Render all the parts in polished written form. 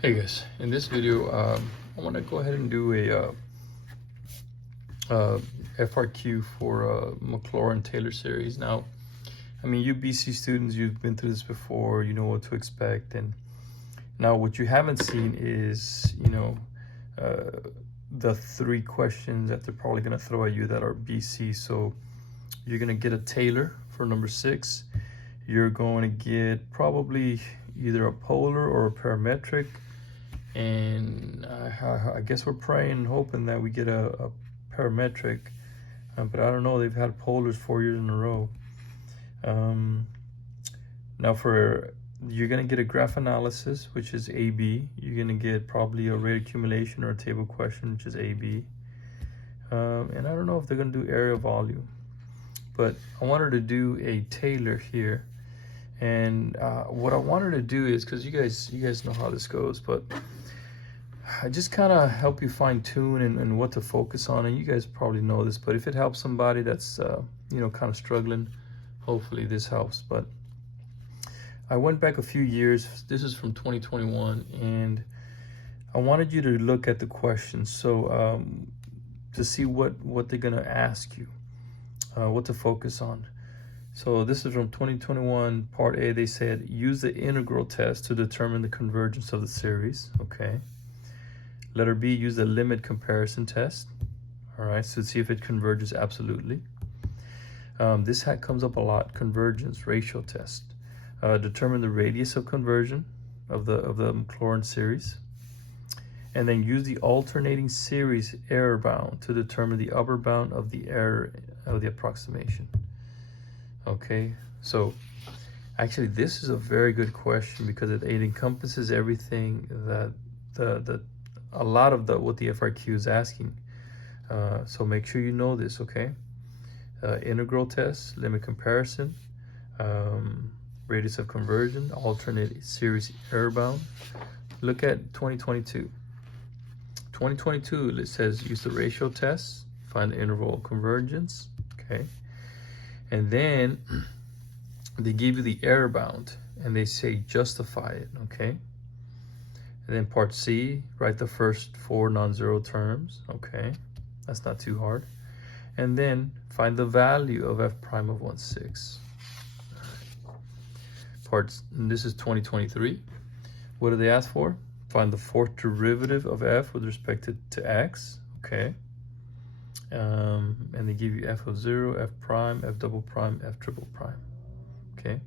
Hey guys, in this video, I want to go ahead and do a FRQ for McClaurin Taylor series. Now, I mean, you BC students, you've been through this before, you know what to expect. And now what you haven't seen is, the three questions that they're probably going to throw at you that are BC. So you're going to get a Taylor for number 6. You're going to get probably either a polar or a parametric. And I guess we're praying and hoping that we get a parametric, but I don't know. They've had polars 4 years in a row. Now you're gonna get a graph analysis, which is AB. You're gonna get probably a rate accumulation or a table question, which is AB. And I don't know if they're gonna do area volume, but I wanted to do a Taylor here. And what I wanted to do is, because you guys know how this goes, but I just kind of help you fine tune and what to focus on. And you guys probably know this, but if it helps somebody that's kind of struggling, hopefully this helps. But I went back a few years. This is from 2021, and I wanted you to look at the questions, so to see what they're gonna ask you, what to focus on. So this is from 2021, part A. They said, use the integral test to determine the convergence of the series. Okay. Letter B, use the limit comparison test. All right, so see if it converges absolutely. This comes up a lot, convergence ratio test. Determine the radius of conversion of the McClaurin series. And then use the alternating series error bound to determine the upper bound of the error of the approximation. Okay, so actually this is a very good question because it encompasses everything that a lot of what the FRQ is asking. So make sure you know this, okay? Integral test, limit comparison, radius of conversion, alternate series error bound. Look at 2022. 2022, it says use the ratio test, find the interval convergence, okay? And then they give you the error bound and they say justify it, okay? And then part C, write the first 4 non-zero terms, okay? That's not too hard. And then find the value of f prime of 1/6. This is 2023. What do they ask for? Find the fourth derivative of f with respect to x, okay? And they give you f of 0, f prime, f double prime, f triple prime, okay?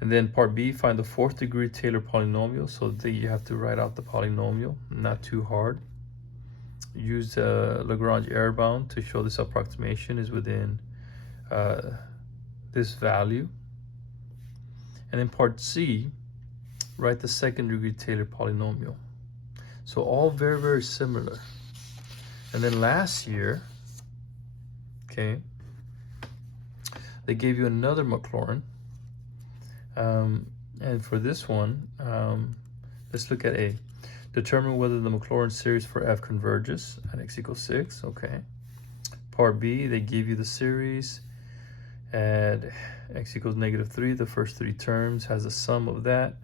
And then part B, find the 4th degree Taylor polynomial. So you have to write out the polynomial, not too hard. Use Lagrange error bound to show this approximation is within this value. And then part C, write the 2nd degree Taylor polynomial. So all very, very similar. And then last year, okay, they gave you another McClaurin. And for this one, let's look at A. Determine whether the McClaurin series for f converges at x equals 6, okay. Part B, they give you the series at x equals -3. The first 3 terms has a sum of that.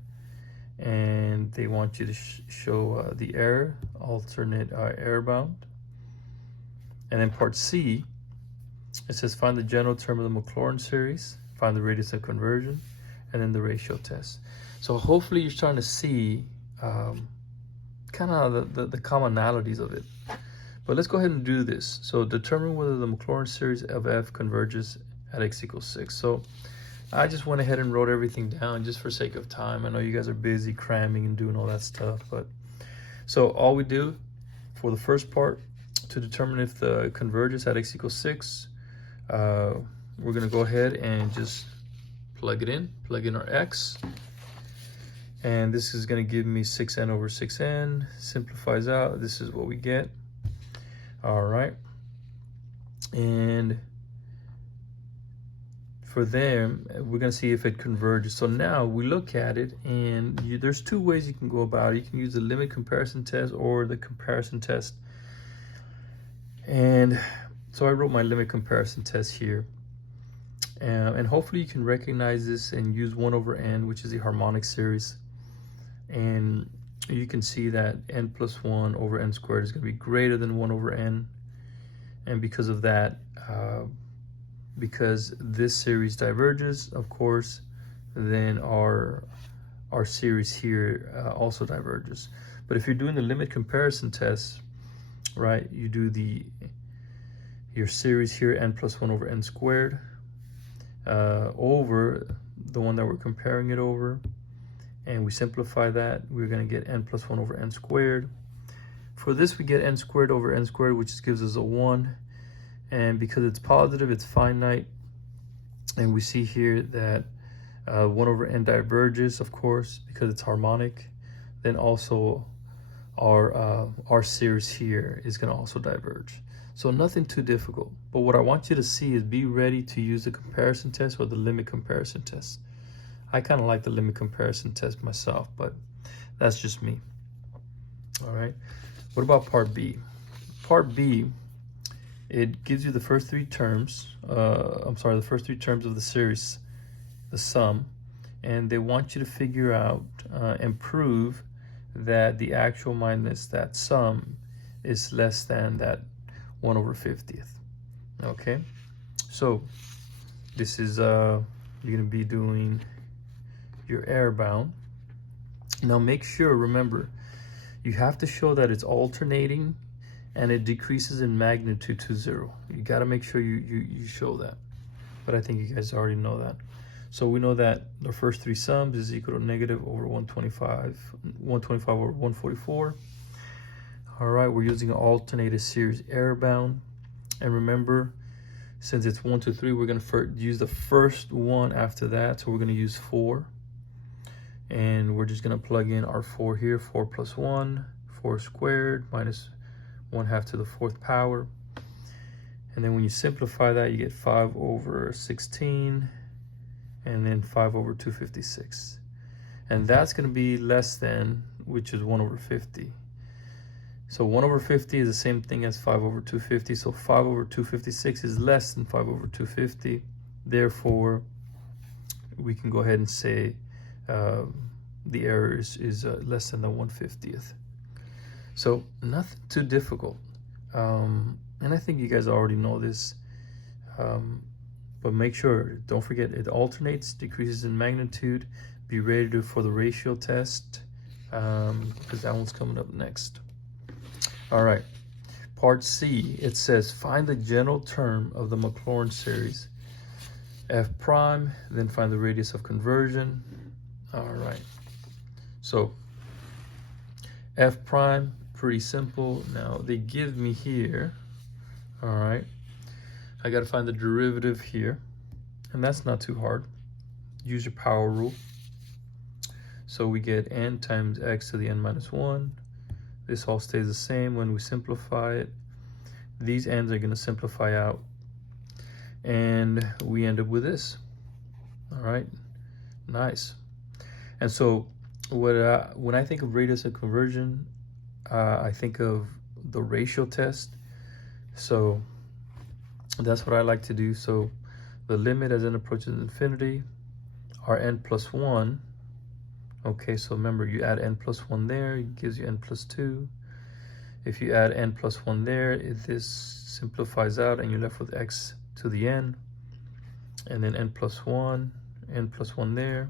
And they want you to show the error, alternate error bound. And then part C, it says find the general term of the McClaurin series, find the radius of conversion, and then the ratio test. So hopefully you're starting to see kind of the commonalities of it. But let's go ahead and do this. So determine whether the McClaurin series of f converges at x equals 6. So I just went ahead and wrote everything down just for sake of time. I know you guys are busy cramming and doing all that stuff, but so all we do for the first part, to determine if the converges at x equals 6, we're gonna go ahead and just plug in our x, and this is gonna give me 6n over 6n, simplifies out, this is what we get. All right, and for them, we're gonna see if it converges. So now we look at it, and there's 2 ways you can go about it. You can use the limit comparison test or the comparison test. And so I wrote my limit comparison test here. And hopefully you can recognize this and use 1 over n, which is the harmonic series. And you can see that n plus 1 over n squared is going to be greater than 1 over n. And because of that, because this series diverges, of course, then our series here also diverges. But if you're doing the limit comparison test, right, you do your series here, n plus 1 over n squared, over the one that we're comparing it over, and we simplify that, we're going to get n plus 1 over n squared. For this, we get n squared over n squared, which gives us a 1. And because it's positive, it's finite. And we see here that 1 over n diverges, of course, because it's harmonic. Then also our series here is going to also diverge. So nothing too difficult. But what I want you to see is be ready to use the comparison test or the limit comparison test. I kind of like the limit comparison test myself, but that's just me. All right. What about part B? Part B, it gives you the first three terms. The first three terms of the series, the sum, and they want you to figure out and prove that the actual minus that sum is less than that 1 over 50th. Okay, so this is you're going to be doing your error bound. Now make sure, remember, you have to show that it's alternating and it decreases in magnitude to 0. You got to make sure you show that. But I think you guys already know that. So we know that the first three sums is equal to negative over 125 over 144. All right, we're using an alternated series error bound. And remember, since it's 1, 2, 3, we're going to use the first one after that. So we're going to use 4. And we're just going to plug in our 4 here. 4 plus 1, 4 squared minus 1/2 to the 4th power. And then when you simplify that, you get 5 over 16 and then 5 over 256. And that's going to be less than, which is 1 over 50. So 1 over 50 is the same thing as 5 over 250. So 5 over 256 is less than 5 over 250. Therefore, we can go ahead and say the error is less than the 1/50th. So nothing too difficult. And I think you guys already know this. But make sure, don't forget, it alternates, decreases in magnitude. Be ready for the ratio test, because that one's coming up next. All right, part C, it says find the general term of the McClaurin series, f prime, then find the radius of conversion. All right, so f prime, pretty simple. Now they give me here, all right, I got to find the derivative here, and that's not too hard. Use your power rule. So we get n times x to the n minus 1. This all stays the same when we simplify it. These n's are going to simplify out, and we end up with this. All right, nice. And so when I think of radius of conversion, I think of the ratio test. So that's what I like to do. So the limit as n approaches infinity, our n plus 1. Okay, so remember, you add n plus 1 there, it gives you n plus 2. If you add n plus 1 there, this simplifies out and you're left with x to the n. And then n plus 1 there.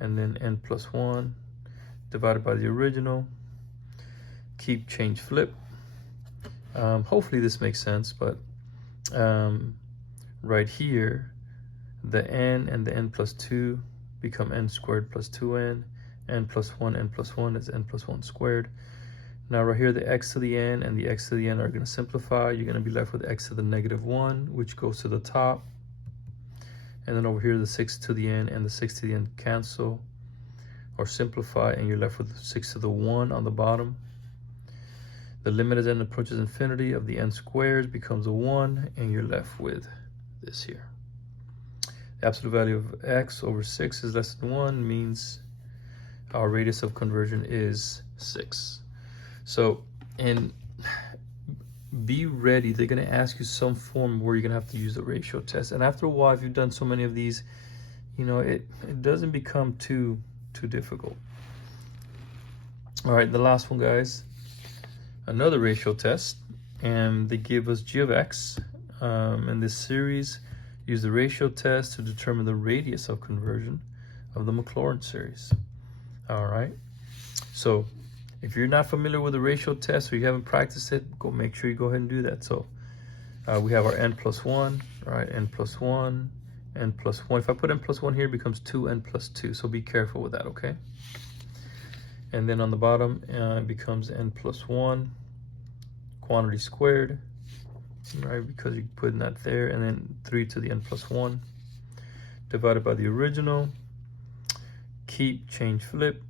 And then n plus 1 divided by the original. Keep, change, flip. Hopefully this makes sense, but right here, the n and the n plus 2 become n squared plus 2n. N plus 1 is n plus 1 squared. Now right here, the x to the n and the x to the n are going to simplify. You're going to be left with x to the negative 1, which goes to the top. And then over here, the 6 to the n and the 6 to the n cancel or simplify, and you're left with 6 to the 1 on the bottom. The limit as n approaches infinity of the n squares becomes a 1, and you're left with this here. The absolute value of x over 6 is less than 1, means our radius of conversion is 6. So, and be ready. They're going to ask you some form where you're going to have to use the ratio test. And after a while, if you've done so many of these, you know, it doesn't become too difficult. All right, the last one, guys, another ratio test, and they give us g of x in this series. Use the ratio test to determine the radius of conversion of the McClaurin series. All right, so if you're not familiar with the ratio test or you haven't practiced it, make sure you go ahead and do that. So we have our n plus 1, all right, n plus 1, n plus 1. If I put n plus 1 here, it becomes 2n plus 2, so be careful with that, okay? And then on the bottom, it becomes n plus 1, quantity squared, right, because you're putting that there, and then 3 to the n plus 1, divided by the original, keep, change, flip.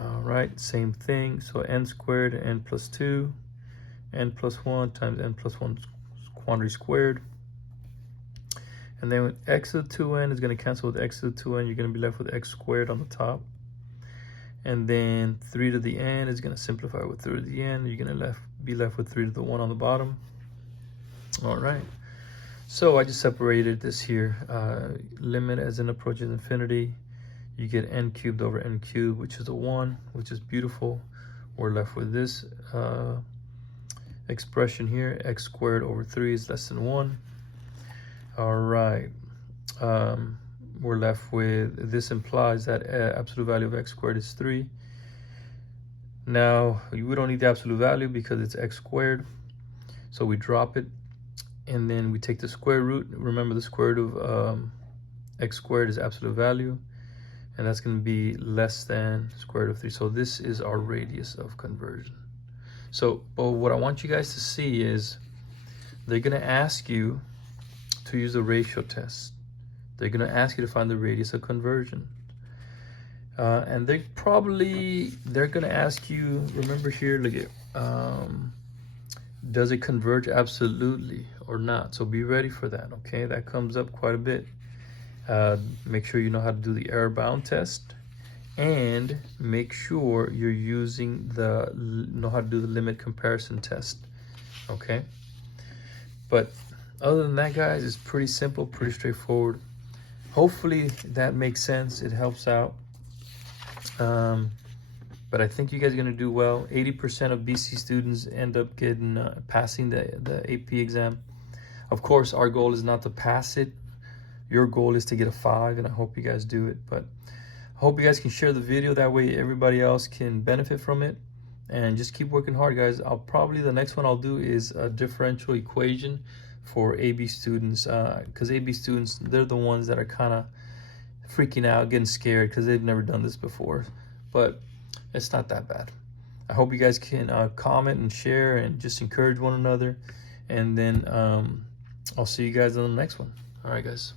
All right, same thing, so n squared, n plus 2, n plus 1 times n plus 1 quantity squared. And then with x to the 2n is going to cancel with x to the 2n. You're going to be left with x squared on the top. And then 3 to the n is going to simplify with 3 to the n. You're going to be left with 3 to the 1 on the bottom. All right. So I just separated this here. Limit as n approaches infinity. You get n cubed over n cubed, which is a 1, which is beautiful. We're left with this expression here. X squared over 3 is less than 1. All right. We're left with, this implies that absolute value of x squared is 3. Now, we don't need the absolute value because it's x squared. So we drop it, and then we take the square root. Remember, the square root of x squared is absolute value, and that's going to be less than square root of 3. So this is our radius of conversion. So, but what I want you guys to see is they're going to ask you to use a ratio test. They're going to ask you to find the radius of conversion. And they're going to ask you, remember here, look at, does it converge absolutely or not? So be ready for that, okay? That comes up quite a bit. Make sure you know how to do the error bound test, and make sure you're using know how to do the limit comparison test, okay? But other than that, guys, it's pretty simple, pretty straightforward. Hopefully that makes sense. It helps out. But I think you guys are going to do well. 80% of BC students end up passing the AP exam. Of course, our goal is not to pass it. Your goal is to get a 5, and I hope you guys do it. But I hope you guys can share the video. That way everybody else can benefit from it. And just keep working hard, guys. The next one I'll do is a differential equation for AB students, because AB students, they're the ones that are kind of freaking out, getting scared because they've never done this before. But it's not that bad. I hope you guys can comment and share and just encourage one another. And then I'll see you guys on the next one. All right, guys.